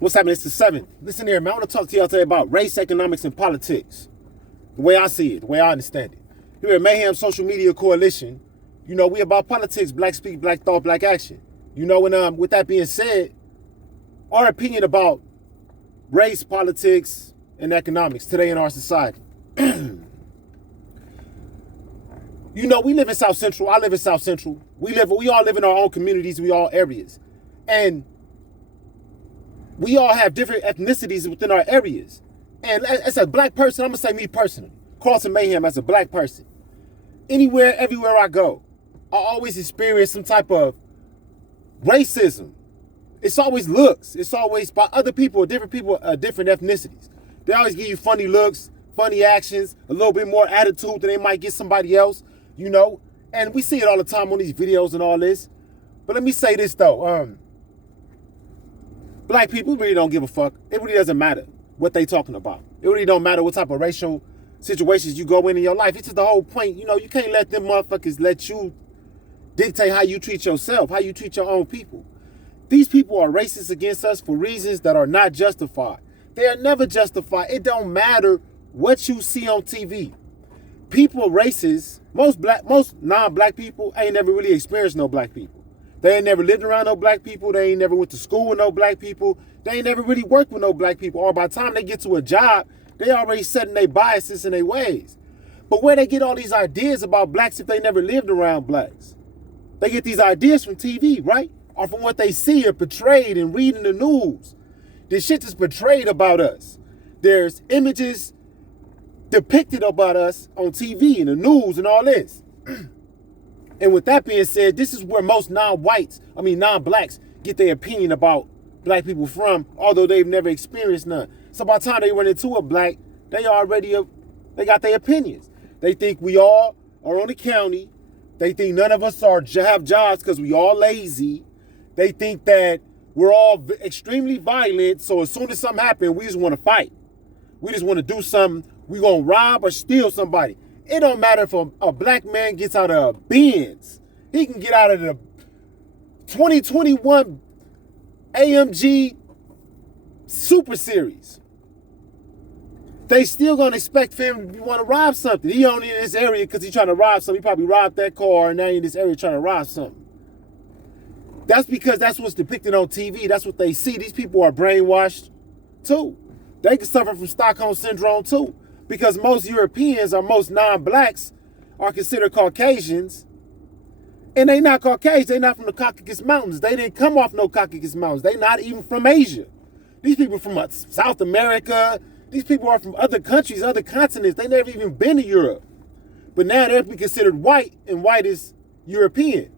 What's happening? It's the 7th. Listen here, man. I want to talk to y'all today about race, economics, and politics. The way I see it, the way I understand it. Here at Mayhams Social Media Coalition, you know, we about politics, black speak, black thought, black action. You know, and with that being said, our opinion about race, politics, and economics today in our society. You know, we live in South Central. I live in South Central. We all live in our own communities. We all areas. And we all have different ethnicities within our areas. And as a black person, I'm going to say me personally, Carlton Mayhem as a black person, anywhere, everywhere I go, I always experience some type of racism. It's always looks. It's always by other people, different ethnicities. They always give you funny looks, funny actions, a little bit more attitude than they might get somebody else, you know. And we see it all the time on these videos and all this. But let me say this, though. Black people really don't give a fuck. It really doesn't matter what they talking about. It really don't matter what type of racial situations you go in your life. It's just the whole point. You know, you can't let them motherfuckers let you dictate how you treat yourself, how you treat your own people. These people are racist against us for reasons that are not justified. They are never justified. It don't matter what you see on TV. People are racist. Most non-black people ain't never really experienced no black people. They ain't never lived around no black people. They ain't never went to school with no black people. They ain't never really worked with no black people. Or by the time they get to a job, they already setting their biases and their ways. But where they get all these ideas about blacks if they never lived around blacks? They get these ideas from TV, right? Or from what they see or portrayed and read in the news. This shit is portrayed about us. There's images depicted about us on TV and the news and all this. And with that being said, this is where most non-blacks get their opinion about black people from, although they've never experienced none. So by the time they run into a black, they got their opinions. They think we all are on the county. They think none of us have jobs because we all lazy. They think that we're all extremely violent, so as soon as something happens, we just want to fight. We just want to do something. We're going to rob or steal somebody. It don't matter if a black man gets out of a Benz. He can get out of the 2021 AMG Super Series. They still going to expect for him to want to rob something. He only in this area because he's trying to rob something. He probably robbed that car and now he's in this area trying to rob something. That's because that's what's depicted on TV. That's what they see. These people are brainwashed too. They can suffer from Stockholm Syndrome too. Because most Europeans or most non-blacks are considered Caucasians. And they not Caucasians. They not from the Caucasus Mountains. They didn't come off no Caucasus Mountains. They not even from Asia. These people from South America. These people are from other countries, other continents. They never even been to Europe. But now they're considered white, and white is European.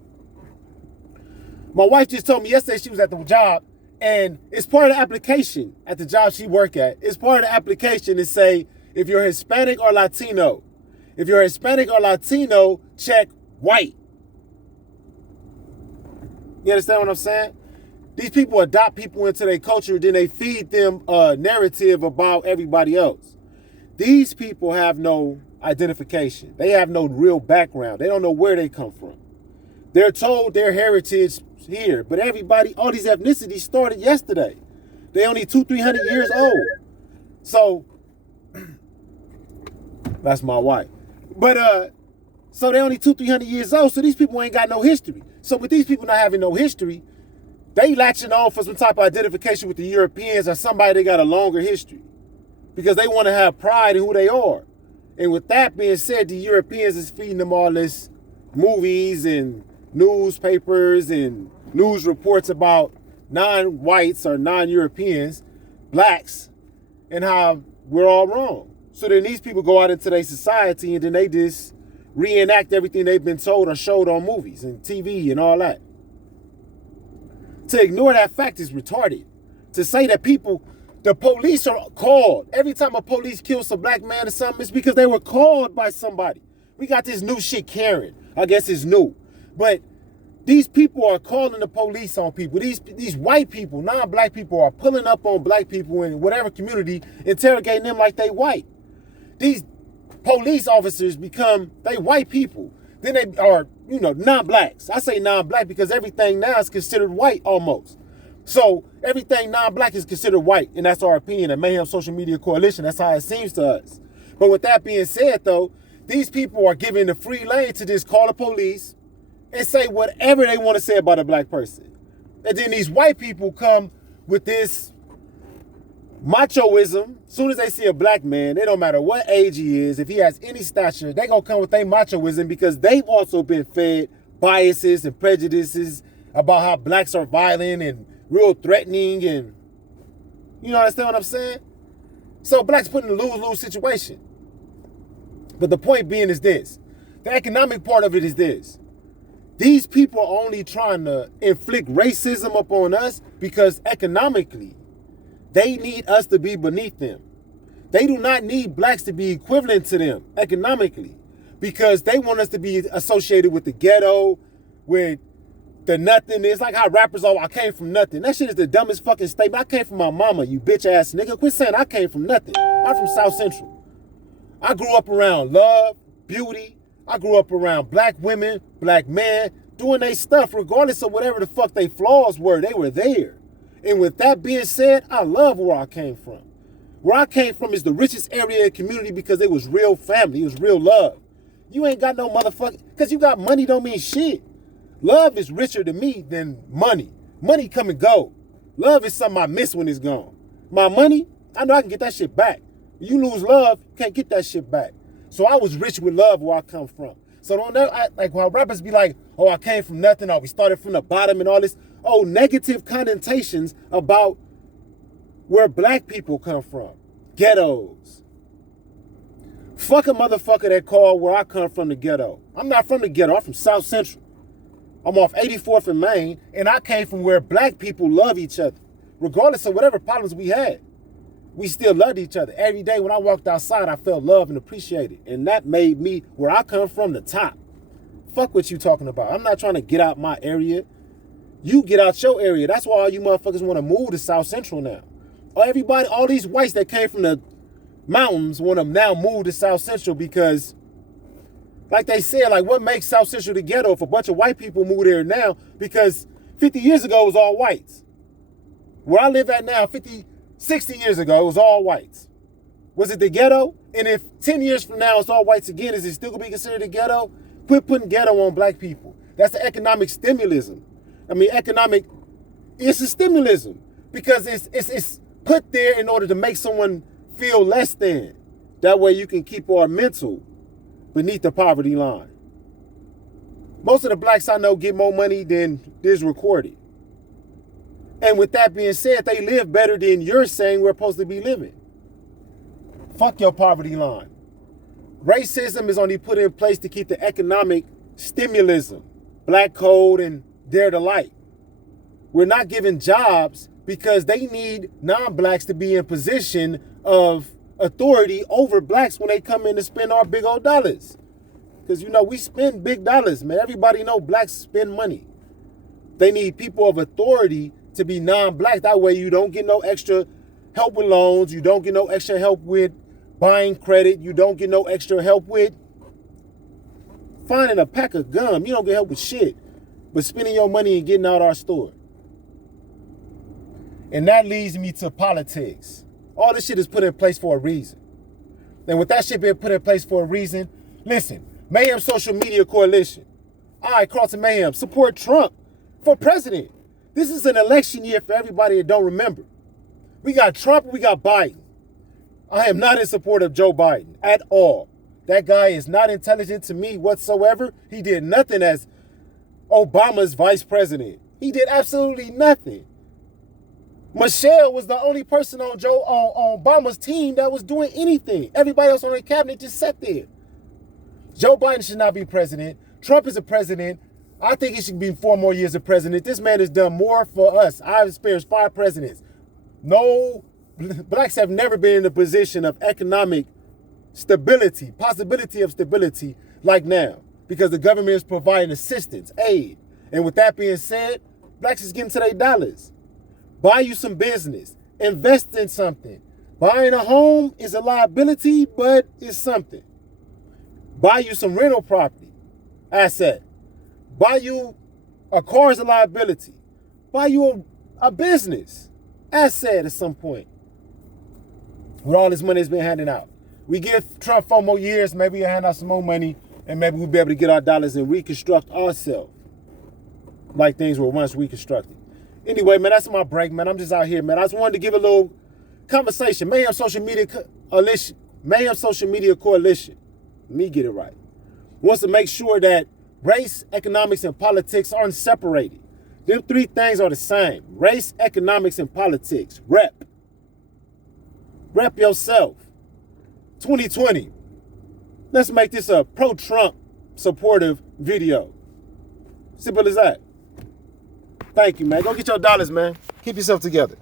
My wife just told me yesterday she was at the job, and it's part of the application at the job she work at. It's part of the application to say, if you're Hispanic or Latino. If you're Hispanic or Latino, check white. You understand what I'm saying? These people adopt people into their culture, then they feed them a narrative about everybody else. These people have no identification. They have no real background. They don't know where they come from. They're told their heritage here, but everybody, all these ethnicities started yesterday. They only 200-300 years old. So, that's my wife. But, so they only 200-300 years old, so these people ain't got no history. So with these people not having no history, they latching on for some type of identification with the Europeans or somebody that got a longer history. Because they want to have pride in who they are. And with that being said, the Europeans is feeding them all this movies and newspapers and news reports about non-whites or non-Europeans, blacks, and how we're all wrong. So then these people go out into their society and then they just reenact everything they've been told or showed on movies and TV and all that. To ignore that fact is retarded. To say that the police are called. Every time a police kills a black man or something, it's because they were called by somebody. We got this new shit, Karen. I guess it's new. But these people are calling the police on people. These white people, non-black people, are pulling up on black people in whatever community, interrogating them like they white. These police officers they white people. Then they are, non-blacks. I say non-black because everything now is considered white almost. So everything non-black is considered white, and that's our opinion at Mayhem Social Media Coalition. That's how it seems to us. But with that being said, though, these people are given the free lane to just call the police and say whatever they want to say about a black person. And then these white people come with this machoism. As soon as they see a black man, it don't matter what age he is, if he has any stature, they gonna come with their machoism because they've also been fed biases and prejudices about how blacks are violent and real threatening, and you know, understand what I'm saying? So blacks put in a lose-lose situation. But the point being is this. The economic part of it is this. These people are only trying to inflict racism upon us because economically, they need us to be beneath them. They do not need blacks to be equivalent to them economically because they want us to be associated with the ghetto, with the nothing. It's like how rappers are, I came from nothing. That shit is the dumbest fucking statement. I came from my mama, you bitch ass nigga. Quit saying I came from nothing. I'm from South Central. I grew up around love, beauty. I grew up around black women, black men, doing their stuff regardless of whatever the fuck they flaws were. They were there. And with that being said, I love where I came from. Where I came from is the richest area of the community because it was real family. It was real love. You ain't got no motherfucker, because you got money don't mean shit. Love is richer to me than money. Money come and go. Love is something I miss when it's gone. My money, I know I can get that shit back. You lose love, you can't get that shit back. So I was rich with love where I come from. So don't like while rappers be like, oh, I came from nothing, or we started from the bottom and all this. Oh, negative connotations about where black people come from. Ghettos. Fuck a motherfucker that called where I come from the ghetto. I'm not from the ghetto, I'm from South Central. I'm off 84th in Maine, and I came from where black people love each other. Regardless of whatever problems we had, we still loved each other. Every day when I walked outside, I felt loved and appreciated. And that made me, where I come from, the top. Fuck what you talking about. I'm not trying to get out my area. You get out your area. That's why all you motherfuckers want to move to South Central now. Everybody, all these whites that came from the mountains want to now move to South Central because, like they said, like what makes South Central the ghetto if a bunch of white people move there now? Because 50 years ago, it was all whites. Where I live at now, 60 years ago, it was all whites. Was it the ghetto? And if 10 years from now, it's all whites again, is it still going to be considered a ghetto? Quit putting ghetto on black people. That's the economic stimulism. I mean, it's a stimulism because it's put there in order to make someone feel less than. That way you can keep our mental beneath the poverty line. Most of the blacks I know get more money than is recorded. And with that being said, they live better than you're saying we're supposed to be living. Fuck your poverty line. Racism is only put in place to keep the economic stimulism, black code, and dare to light. We're not giving jobs because they need non-blacks to be in position of authority over blacks when they come in to spend our big old dollars. Because, you know, we spend big dollars, man. Everybody know blacks spend money. They need people of authority to be non-black. That way you don't get no extra help with loans. You don't get no extra help with buying credit. You don't get no extra help with finding a pack of gum. You don't get help with shit. But spending your money and getting out our store. And that leads me to politics. All this shit is put in place for a reason. And with that shit being put in place for a reason, listen, Mayhem Social Media Coalition. All right, Carlton Mayhem, support Trump for president. This is an election year for everybody that don't remember. We got Trump, we got Biden. I am not in support of Joe Biden at all. That guy is not intelligent to me whatsoever. He did nothing as Obama's vice president. He did absolutely nothing. Michelle was the only person on Obama's team that was doing anything. Everybody else on the cabinet just sat there. Joe Biden should not be president. Trump is a president. I think he should be 4 more years of president. This man has done more for us. I've experienced 5 presidents. No, blacks have never been in a position of economic stability, possibility of stability like now, because the government is providing assistance, aid. And with that being said, blacks is getting to their dollars. Buy you some business. Invest in something. Buying a home is a liability, but it's something. Buy you some rental property. Asset. Buy you a car is a liability. Buy you a business asset at some point. With all this money that's been handed out. We give Trump 4 more years, maybe he'll hand out some more money, and maybe we'll be able to get our dollars and reconstruct ourselves like things were once reconstructed. Anyway, man, that's my break, man. I'm just out here, man. I just wanted to give a little conversation. Mayhams Social Media Coalition. Mayhams Social Media Coalition. Let me get it right. Wants to make sure that race, economics, and politics aren't separated. Them 3 things are the same. Race, economics, and politics. Rep yourself. 2020. Let's make this a pro-Trump supportive video. Simple as that. Thank you, man. Go get your dollars, man. Keep yourself together.